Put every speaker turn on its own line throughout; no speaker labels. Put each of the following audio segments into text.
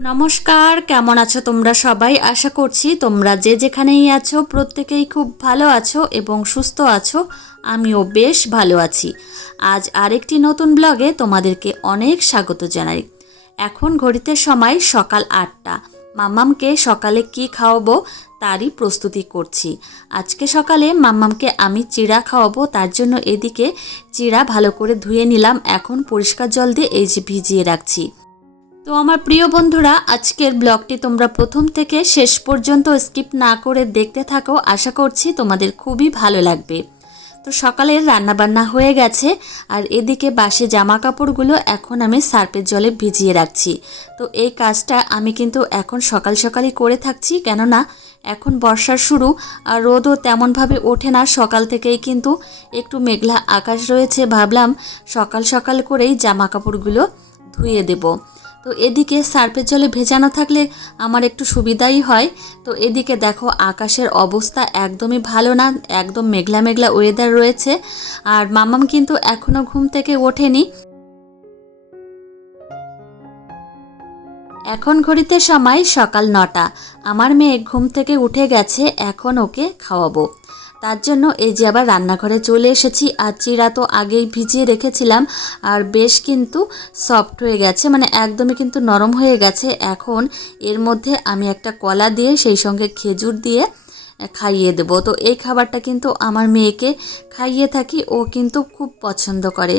নমস্কার, কেমন আছো তোমরা সবাই? আশা করছি তোমরা যে যেখানেই আছো প্রত্যেকেই খুব ভালো আছো এবং সুস্থ আছো। আমিও বেশ ভালো আছি। আজ আরেকটি নতুন ব্লগে তোমাদেরকে অনেক স্বাগত জানাই। এখন ঘড়িতে সময় সকাল আটটা। মাম্মামকে সকালে কি খাওয়াবো তারই প্রস্তুতি করছি। আজকে সকালে মাম্মামকে আমি চিড়া খাওয়াবো, তার জন্য এদিকে চিড়া ভালো করে ধুয়ে নিলাম। এখন পরিষ্কার জল দিয়ে এই যে ভিজিয়ে রাখছি। তো আমার প্রিয় বন্ধুরা, আজকের ব্লগটি তোমরা প্রথম থেকে শেষ পর্যন্ত স্কিপ না করে দেখতে থাকো। আশা করছি তোমাদের খুবই ভালো লাগবে। তো সকালের রান্নাবান্না হয়ে গেছে, আর এদিকে বাসে জামা কাপড়গুলো এখন আমি সার্পের জলে ভিজিয়ে রাখছি। তো এই কাজটা আমি কিন্তু এখন সকাল সকালই করে থাকছি, কেননা এখন বর্ষার শুরু, আর রোদও তেমনভাবে ওঠে না। সকাল থেকেই কিন্তু একটু মেঘলা আকাশ রয়েছে, ভাবলাম সকাল সকাল করেই জামা কাপড়গুলো ধুয়ে দেবো। তো এদিকে সার্ফের জলে ভেজানো থাকলে আমার একটু সুবিধাই হয়। তো এদিকে দেখো আকাশের অবস্থা একদমই ভালো না, একদম মেঘলা মেঘলা ওয়েদার রয়েছে। আর মামাম কিন্তু এখনও ঘুম থেকে ওঠেনি। এখন ঘড়িতে সময় সকাল নটা। আমার মেয়ে ঘুম থেকে উঠে গেছে, এখন ওকে খাওয়াবো। তার জন্য এই যে আবার রান্নাঘরে চলে এসেছি। আর চিরা তো আগেই ভিজিয়ে রেখেছিলাম। আর বেশ কিন্তু সফট হয়ে গেছে মানে একদমই কিন্তু নরম হয়ে গেছে। এখন এর মধ্যে আমি একটা কলা দিয়ে, সেই সঙ্গে খেজুর দিয়ে খাইয়ে দেবো। তো এই খাবারটা কিন্তু আমার মেয়েকে খাইয়ে থাকি, ও কিন্তু খুব পছন্দ করে।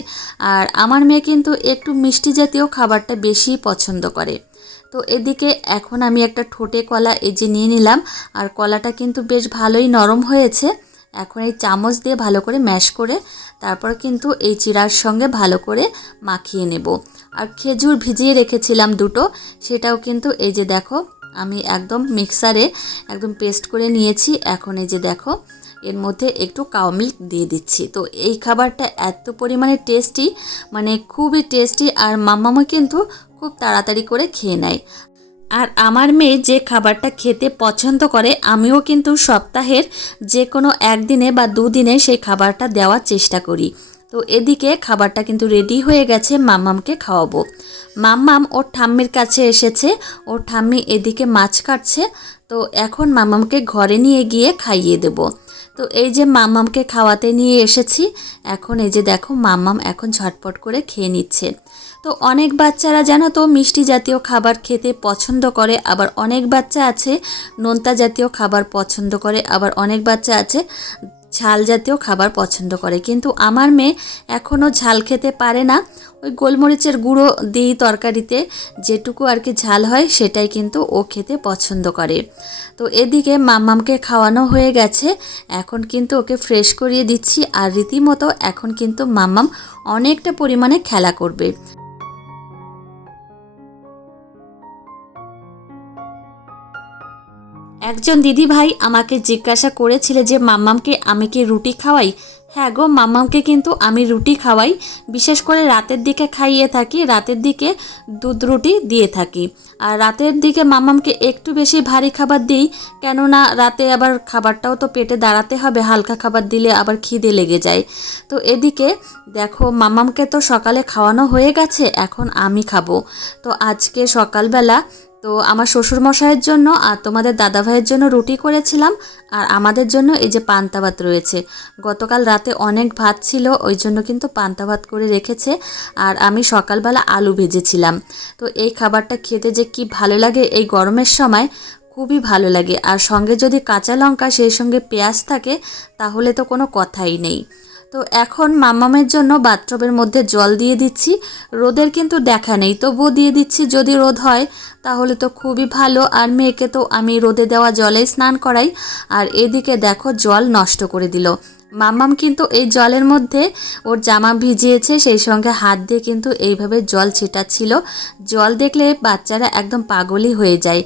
আর আমার মেয়ে কিন্তু একটু মিষ্টি জাতীয় খাবারটা বেশি পছন্দ করে। তো এদিকে এখন আমি একটা ঠোঁটে কলা এই যে নিয়ে নিলাম। আর কলাটা কিন্তু বেশ ভালোই নরম হয়েছে। এখন এই চামচ দিয়ে ভালো করে ম্যাশ করে তারপর কিন্তু এই চিড়ার সঙ্গে ভালো করে মাখিয়ে নেব। আর খেজুর ভিজিয়ে রেখেছিলাম দুটো, সেটাও কিন্তু এই যে দেখো, আমি একদম মিক্সারে একদম পেস্ট করে নিয়েছি, এখন এই যে দেখো, এর মধ্যে একটু কাউ মিল্ক দিয়ে দিচ্ছি। তো এই খাবারটা এত পরিমাণে টেস্টি মানে খুবই টেস্টি, আর মাম্মামা কিন্তু খুব তাড়াতাড়ি করে খেয়ে নেয়। আর আমার মেয়ে যে খাবারটা খেতে পছন্দ করে, আমিও কিন্তু সপ্তাহের যে কোনো একদিনে বা দুদিনে সেই খাবারটা দেওয়ার চেষ্টা করি। তো এদিকে খাবারটা কিন্তু রেডি হয়ে গেছে, মাম্মামকে খাওয়াবো। মাম্মাম ওর ঠাম্মির কাছে এসেছে, ওর ঠাম্মি এদিকে মাছ কাটছে, তো এখন মাম্মামকে ঘরে নিয়ে গিয়ে খাইয়ে দেব। তো এই যে মাম্মামকে খাওয়াতে নিয়ে এসেছি, এখন এই যে দেখো মাম্মাম এখন ঝটপট করে খেয়ে নিচ্ছে। তো অনেক বাচ্চারা জানো তো মিষ্টি জাতীয় খাবার খেতে পছন্দ করে, আবার অনেক বাচ্চা আছে নোনতা জাতীয় খাবার পছন্দ করে, আবার অনেক বাচ্চা আছে ঝাল জাতীয় খাবার পছন্দ করে। কিন্তু আমার মেয়ে এখনও ঝাল খেতে পারে না। ওই গোলমরিচের গুঁড়ো দিই তরকারিতে, যেটুকু আর কি ঝাল হয় সেটাই কিন্তু ও খেতে পছন্দ করে। তো এদিকে মাম্মামকে খাওয়ানো হয়ে গেছে, এখন কিন্তু ওকে ফ্রেশ করিয়ে দিচ্ছি, আর রীতিমতো এখন কিন্তু মাম্মাম অনেকটা পরিমাণে খেলা করবে। একজন দিদি ভাই আমাকে জিজ্ঞাসা করেছিল যে, মাম্মামকে আমি কি রুটি খাওয়াই? হ্যাঁ গো, মাম্মামকে কিন্তু আমি রুটি খাওয়াই। বিশেষ করে রাতের দিকে খাইয়ে থাকি, রাতের দিকে দুধ রুটি দিয়ে থাকি। আর রাতের দিকে মাম্মামকে একটু বেশি ভারী খাবার দিই, কেননা রাতে আবার খাবারটাও তো পেটে দাঁড়াতে হবে, হালকা খাবার দিলে আবার খিদে লেগে যায়। তো এদিকে দেখো, মাম্মামকে তো সকালে খাওয়ানো হয়ে গেছে, এখন আমি খাব। তো আজকে সকালবেলা তো আমার শ্বশুরমশাইয়ের জন্য আর তোমাদের দাদা ভাইয়ের জন্য রুটি করেছিলাম আর আমাদের জন্য এই যে পান্তা ভাত রয়েছে। গতকাল রাতে অনেক ভাত ছিল, ওই জন্য কিন্তু পান্তা ভাত করে রেখেছে আর আমি সকালবেলা আলু ভেজেছিলাম। তো এই খাবারটা খেতে যে কি ভালো লাগে এই গরমের সময় খুবই ভালো লাগে। আর সঙ্গে যদি কাঁচা লঙ্কা, সেই সঙ্গে পেঁয়াজ থাকে, তাহলে তো কোনো কথাই নেই। তো এখন মাম্মামের জন্য বাথটবের মধ্যে জল দিয়ে দিচ্ছি। রোদের কিন্তু দেখা নেই, তবুও দিয়ে দিচ্ছি যদি রোদ হয়, তাহলে তো খুবই ভালো। আর মেয়েকে তো আমি রোদে দেওয়া জলেই স্নান করাই। আর এদিকে দেখো জল নষ্ট করে দিল। মাম্মাম কিন্তু এই জলের মধ্যে ওর জামা ভিজিয়েছে, সেই সঙ্গে হাত দিয়ে কিন্তু এইভাবে জল ছিটাচ্ছিল। জল দেখলে বাচ্চারা একদম পাগলই হয়ে যায়।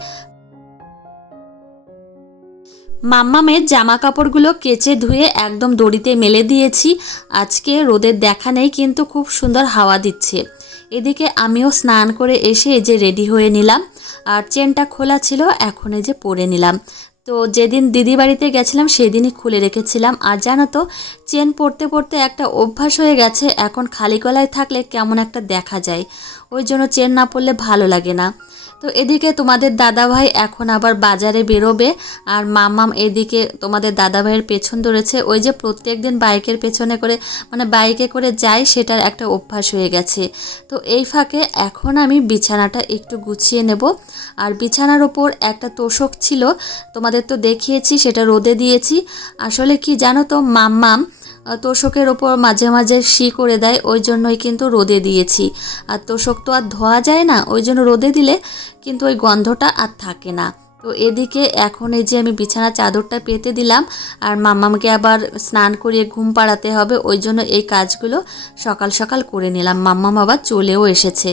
মাম্মামের জামা কাপড়গুলো কেচে ধুয়ে একদম দড়িতে মেলে দিয়েছি। আজকে রোদের দেখা নেই, কিন্তু খুব সুন্দর হাওয়া দিচ্ছে। এদিকে আমিও স্নান করে এসে এই যে রেডি হয়ে নিলাম। আর চেনটা খোলা ছিল, এখন এই যে পরে নিলাম। তো যেদিন দিদি বাড়িতে গেছিলাম, সেদিনই খুলে রেখেছিলাম। আর জানো তো, চেন পড়তে পড়তে একটা অভ্যাস হয়ে গেছে, এখন খালি গলায় থাকলে কেমন একটা দেখা যায়। ওই জন্য চেন না পড়লে ভালো লাগে না। তো এদিকে তোমাদের দাদাভাই এখন আবার বাজারে বেরোবে, আর মামাম এদিকে তোমাদের দাদাভাইয়ের পেছন ধরেছে। ওই যে প্রত্যেক দিন বাইকের পেছনে করে মানে বাইকে করে যাই, সেটার একটা অভ্যাস হয়ে গেছে। তো এই ফাঁকে এখন আমি বিছানাটা একটু গুছিয়ে নেব। আর বিছানার ওপর একটা তোষক ছিল, তোমাদের তো দেখিয়েছি, সেটা রোদে দিয়েছি। আসলে কি জানো তো মাম্মাম তোষকের ওপর মাঝে মাঝে শি করে দেয়, ওই জন্যই কিন্তু রোদে দিয়েছি। আর তোষক তো আর ধোয়া যায় না, ওই জন্য রোদে দিলে কিন্তু ওই গন্ধটা আর থাকে না। তো এদিকে এখন এই যে আমি বিছানা চাদরটা পেতে দিলাম, আর মাম্মামকে আবার স্নান করিয়ে ঘুম পাড়াতে হবে, ওই জন্য এই কাজগুলো সকাল সকাল করে নিলাম। মাম্মাম আবার চলেও এসেছে।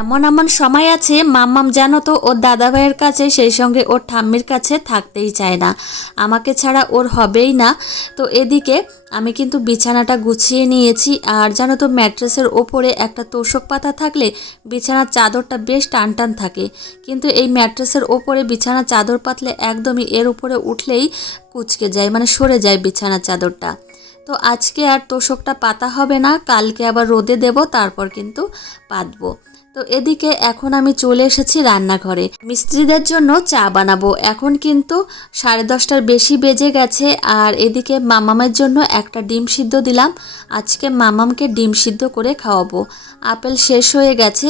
এমন এমন সময় আছে, মাম্মাম জানো তো, ওর দাদাভাইয়ের কাছে, সেই সঙ্গে ওর ঠাম্মির কাছে থাকতেই চায় না। আমাকে ছাড়া ওর হবেই না। তো এদিকে আমি কিন্তু বিছানাটা গুছিয়ে নিয়েছি, আর জানো তো, ম্যাট্রেসের ওপরে একটা তোষক পাতা থাকলে বিছানার চাদরটা বেশ টান টান থাকে। কিন্তু এই ম্যাট্রেসের ওপরে বিছানার চাদর পাতলে একদমই এর উপরে উঠলেই কুচকে যায় মানে সরে যায় বিছানার চাদরটা। তো আজকে আর তোষকটা পাতা হবে না, কালকে আবার রোদে দেব, তারপর কিন্তু পাতবো। তো এদিকে এখন আমি চলে এসেছি রান্নাঘরে। মিস্ত্রিদের জন্য চা বানাবো। এখন কিন্তু সাড়ে দশটার বেশি বেজে গেছে আর এদিকে মামামের জন্য একটা ডিম সিদ্ধ দিলাম। আজকে মামামকে ডিম সিদ্ধ করে খাওয়াবো। আপেল শেষ হয়ে গেছে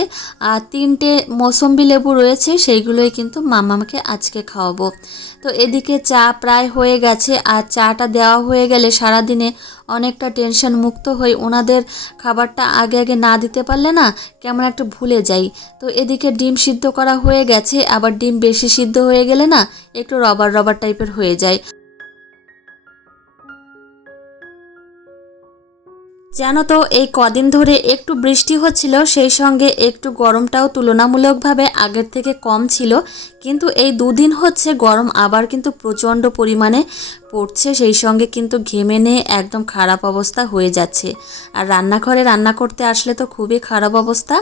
আর তিনটে মৌসম্বি লেবু রয়েছে, সেইগুলোই কিন্তু মামামকে আজকে খাওয়াবো। তো এদিকে চা প্রায় হয়ে গেছে আর চাটা দেওয়া হয়ে গেলে সারাদিনে অনেকটা টেনশন মুক্ত হই, ওনাদের খাবারটা আগে আগে না দিতে পারলে না কেমন একটা ভুলে যাই। তো এদিকে ডিম সিদ্ধ করা হয়ে গেছে, আবার ডিম বেশি সিদ্ধ হয়ে গেলে না একটু রবার রবার টাইপের হয়ে যায়। জানো তো, এই কদিন ধরে একটু বৃষ্টি হচ্ছিল, সেই সঙ্গে একটু গরমটাও তুলনামূলকভাবে আগের থেকে কম ছিল। কিন্তু এই দুদিন হচ্ছে গরম আবার কিন্তু প্রচণ্ড পরিমাণে পড়ছে, সেই সঙ্গে কিন্তু ঘেমে নিয়ে একদম খারাপ অবস্থা হয়ে যাচ্ছে। আর রান্নাঘরে রান্না করতে আসলে তো খুবই খারাপ অবস্থা।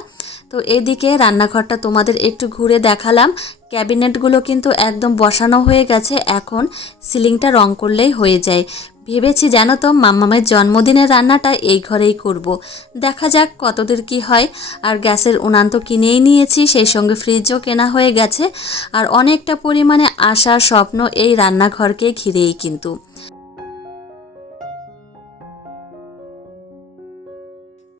তো এদিকে রান্নাঘরটা তোমাদের একটু ঘুরে দেখালাম। ক্যাবিনেটগুলো কিন্তু একদম বসানো হয়ে গেছে, এখন সিলিংটা রং করলেই হয়ে যায়। ভেবেছি জানো তো মাম্মামের জন্মদিনের রান্নাটা এই ঘরেই করব। দেখা যাক কতদূর কি হয়। আর গ্যাসের উনান তো কিনেই নিয়েছি, সেই সঙ্গে ফ্রিজও কেনা হয়ে গেছে। আর অনেকটা পরিমাণে আশা স্বপ্ন এই রান্নাঘরকে ঘিরেই কিন্তু।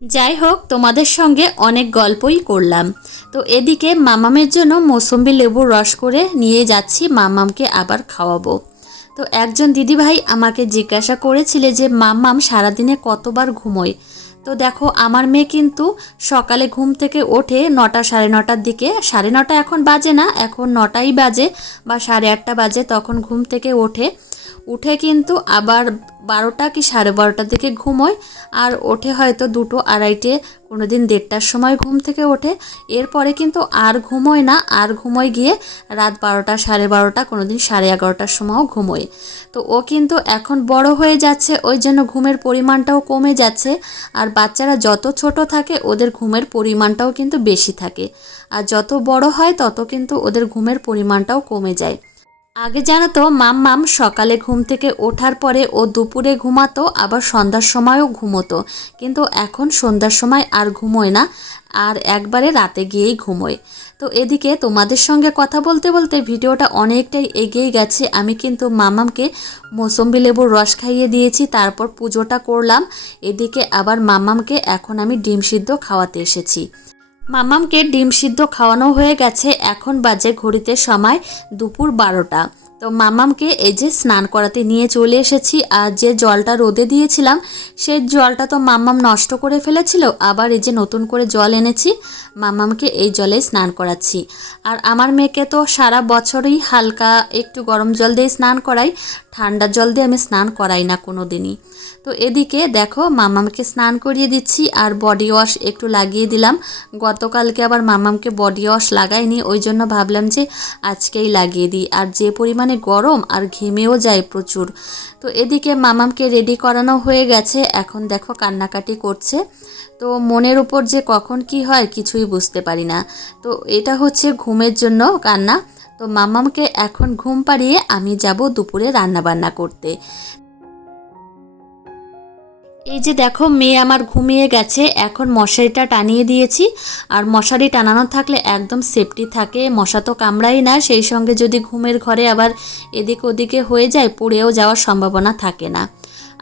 যাই হোক, তোমাদের সঙ্গে অনেক গল্পই করলাম। তো এদিকে মামামের জন্য মৌসম্বি লেবুর রস করে নিয়ে যাচ্ছি মামামকে আবার খাওয়াবো। তো একজন দিদিভাই আমাকে জিজ্ঞাসা করেছিলে যে মাম্মাম সারাদিনে কতবার ঘুমোয় তো দেখো, আমার মেয়ে কিন্তু সকালে ঘুম থেকে ওঠে নটা, সাড়ে নটার দিকে। সাড়ে নটা এখন বাজে না, এখন নটাই বাজে বা সাড়ে আটটা বাজে তখন ঘুম থেকে ওঠে। উঠে কিন্তু আবার বারোটা কি সাড়ে বারোটার দিকে ঘুমোয়, আর ওঠে হয়তো দুটো আড়াইটে কোনো দিন দেড়টার সময় ঘুম থেকে ওঠে, এরপরে কিন্তু আর ঘুমোয় না, আর ঘুমোয় গিয়ে রাত বারোটা, সাড়ে বারোটা কোনো দিন সাড়ে এগারোটার সময়ও ঘুমোয়। তো ও কিন্তু এখন বড় হয়ে যাচ্ছে, ওই জন্য ঘুমের পরিমাণটাও কমে যাচ্ছে, আর বাচ্চারা যত ছোট থাকে, ওদের ঘুমের পরিমাণটাও কিন্তু বেশি থাকে। আর যত বড় হয়, তত কিন্তু ওদের ঘুমের পরিমাণটাও কমে যায়। আগে জানো তো মাম মাম সকালে ঘুম থেকে ওঠার পরে ও দুপুরে ঘুমাতো, আবার সন্ধ্যার সময়ও ঘুমোতো। কিন্তু এখন সন্ধ্যার সময় আর ঘুমোয় না, আর একবারে রাতে গিয়েই ঘুমোয়। তো এদিকে তোমাদের সঙ্গে কথা বলতে বলতে ভিডিওটা অনেকটাই এগিয়ে গেছে। আমি কিন্তু মামামকে মৌসম্বি লেবুর রস খাইয়ে দিয়েছি, তারপর পুজোটা করলাম। এদিকে আবার মামামকে এখন আমি ডিম সিদ্ধ খাওয়াতে এসেছি। মামামকে ডিম সিদ্ধ খাওয়ানো হয়ে গেছে। এখন বাজে ঘড়িতে সময় দুপুর বারোটা। তো মামামকে এই যে স্নান করাতে নিয়ে চলে এসেছি। আর যে জলটা রোদে দিয়েছিলাম, সেই জলটা তো মাম্মাম নষ্ট করে ফেলেছিল। আবার এই যে নতুন করে জল এনেছি মাম্মামকে এই জলে স্নান করাচ্ছি। আর আমার মেয়েকে তো সারা বছরই হালকা একটু গরম জল দিয়ে স্নান করাই। ঠান্ডা জল দিয়ে আমি স্নান করাই না কোনো দিনই তো এদিকে দেখো মামামকে স্নান করিয়ে দিচ্ছি আর বডি ওয়াশ একটু লাগিয়ে দিলাম। গতকালকে আবার মামামকে বডি ওয়াশ লাগাইনি, ওই জন্য ভাবলাম যে আজকেই লাগিয়ে দিই। আর যে পরিমাণে গরম আর ঘেমেও যায় প্রচুর। তো এদিকে মামামকে রেডি করানো হয়ে গেছে, এখন দেখো কান্নাকাটি করছে। তো মনের উপর যে কখন কি হয় কিছুই বুঝতে পারি না। তো এটা হচ্ছে ঘুমের জন্য কান্না। তো মামামকে এখন ঘুম পাড়িয়ে আমি যাব দুপুরে রান্না বান্না করতে। এই যে দেখো, মেয়ে আমার ঘুমিয়ে গেছে। এখন মশারিটা টানিয়ে দিয়েছি। আর মশারি টানানো থাকলে একদম সেফটি থাকে। মশা তো কামড়াই না, সেই সঙ্গে যদি ঘুমের ঘরে আবার এদিক ওদিকে হয়ে যায়, পড়েও যাওয়ার সম্ভাবনা থাকে না।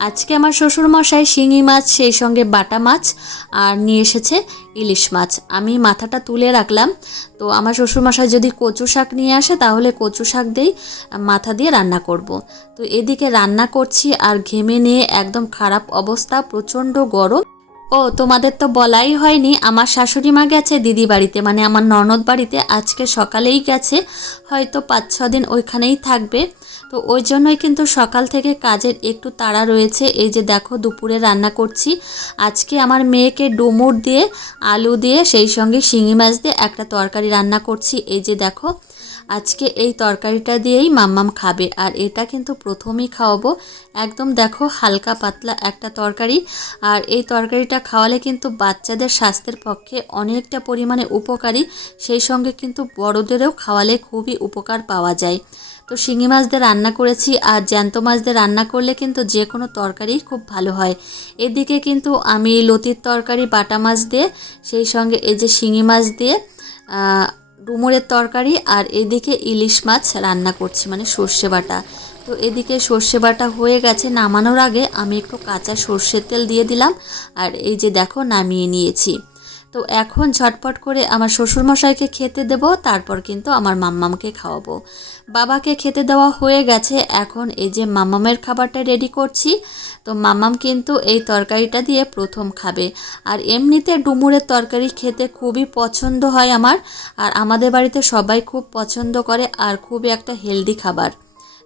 আজকে আমার শ্বশুর মশাই শিঙি মাছ, সেই সঙ্গে বাটা মাছ আর নিয়ে এসেছে ইলিশ মাছ। আমি মাথাটা তুলে রাখলাম। তো আমার শ্বশুর মশাই যদি কচু শাক নিয়ে আসে, তাহলে কচু শাক দিয়েই মাথা দিয়ে রান্না করব। তো এদিকে রান্না করছি আর ঘেমে নিয়ে একদম খারাপ অবস্থা, প্রচণ্ড গরম। ও, তোমাদের তো বলাই হয়নি, আমার শাশুড়ি মা গেছে দিদি বাড়িতে মানে আমার ননদ বাড়িতে, আজকে সকালেই গেছে। হয়তো পাঁচ ছ দিন ওইখানেই থাকবে। তো ওই জন্যই কিন্তু সকাল থেকে কাজের একটু তাড়া রয়েছে। এই যে দেখো দুপুরে রান্না করছি। আজকে আমার মেয়েকে ডুমুর দিয়ে, আলু দিয়ে, সেই সঙ্গে শিঙি মাছ দিয়ে একটা তরকারি রান্না করছি। এই যে দেখো, আজকে এই তরকারিটা দিয়েই মাম্মাম খাবে। আর এটা কিন্তু প্রথমেই খাওয়াবো। একদম দেখো হালকা পাতলা একটা তরকারি। আর এই তরকারিটা খাওয়ালে কিন্তু বাচ্চাদের স্বাস্থ্যের পক্ষে অনেকটা পরিমাণে উপকারী। সেই সঙ্গে কিন্তু বড়দেরও খাওয়ালে খুবই উপকার পাওয়া যায়। তো শিঙি মাছ দিয়ে রান্না করেছি আর জ্যান্ত মাছ দিয়ে রান্না করলে কিন্তু যে কোনো তরকারি খুব ভালো হয়। এদিকে কিন্তু আমি লতির তরকারি, বাটা মাছ দিয়ে, সেই সঙ্গে এই যে শিঙি মাছ দিয়ে ডুমুরের তরকারি আর এদিকে ইলিশ মাছ রান্না করছি মানে সর্ষে বাটা। তো এদিকে সর্ষে বাটা হয়ে গেছে, নামানোর আগে আমি একটু কাঁচা সর্ষের তেল দিয়ে দিলাম আর এই যে দেখো নামিয়ে নিয়েছি। তো এখন ঝটপট করে আমার শ্বশুরমশাইকে খেতে দেব, তারপর কিন্তু আমার মাম্মামকে খাওয়াবো। বাবাকে খেতে দেওয়া হয়ে গেছে, এখন এই যে মাম্মামের খাবারটা রেডি করছি, তো মাম্মাম কিন্তু এই তরকারিটা দিয়ে প্রথম খাবে। আর এমনিতে ডুমুরের তরকারি খেতে খুবই পছন্দ হয় আমার, আর আমাদের বাড়িতে সবাই খুব পছন্দ করে, আর খুবই একটা হেলদি খাবার।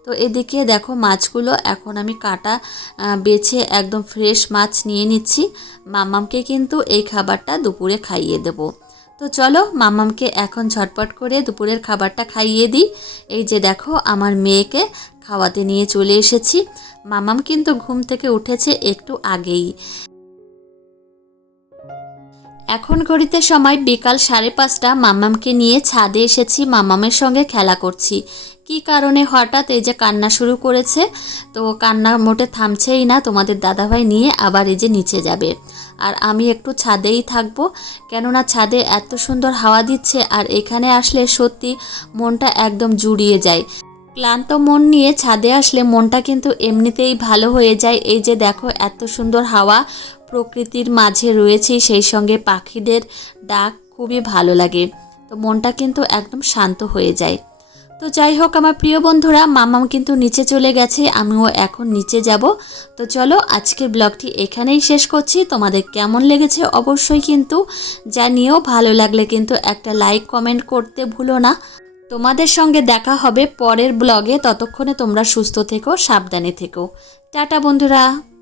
তো এদিকে দেখো মাছগুলো এখন আমি কাটা বেছে একদম ফ্রেশ মাছ নিয়ে নিচ্ছি। মামামকে কিন্তু এই খাবারটা দুপুরে খাইয়ে দেব। তো চলো মামামকে এখন ঝটপট করে দুপুরের খাবারটা খাইয়ে দিই। এই যে দেখো আমার মেয়েকে খাওয়াতে নিয়ে চলে এসেছি। মামাম কিন্তু ঘুম থেকে উঠেছে একটু আগেই। এখন ঘড়িতে সময় বিকাল সাড়ে পাঁচটা, মামামকে নিয়ে ছাদে এসেছি, মামামের সঙ্গে খেলা করছি। কি কারণে হঠাৎ এই যে কান্না শুরু করেছে? তো কান্না মোটে থামছেই না, তোমাদের দাদাভাই নিয়ে আবার এই যে নিচে যাবে। আর আমি একটু ছাদেই থাকব, কেননা ছাদে এত সুন্দর হাওয়া দিচ্ছে, আর এখানে আসলে সত্যি মনটা একদম জুড়িয়ে যায়। ক্লান্ত মন নিয়ে ছাদে আসলে মনটা কিন্তু এমনিতেই ভালো হয়ে যায়। এই যে দেখো, এত সুন্দর হাওয়া প্রকৃতির মাঝে রয়েছে, সেই সঙ্গে পাখিদের ডাক খুবই ভালো লাগে। তো মনটা কিন্তু একদম শান্ত হয়ে যায়। তো যাই হোক, আমার প্রিয় বন্ধুরা, মামাম কিন্তু নিচে চলে গেছে, আমিও এখন নিচে যাব। তো চলো, আজকের ব্লগটি এখানেই শেষ করছি। তোমাদের কেমন লেগেছে অবশ্যই কিন্তু জানিও। ভালো লাগলে কিন্তু একটা লাইক কমেন্ট করতে ভুলো না। তোমাদের সঙ্গে দেখা হবে পরের ব্লগে। ততক্ষণে তোমরা সুস্থ থেকো সাবধানে থেকো। টাটা বন্ধুরা।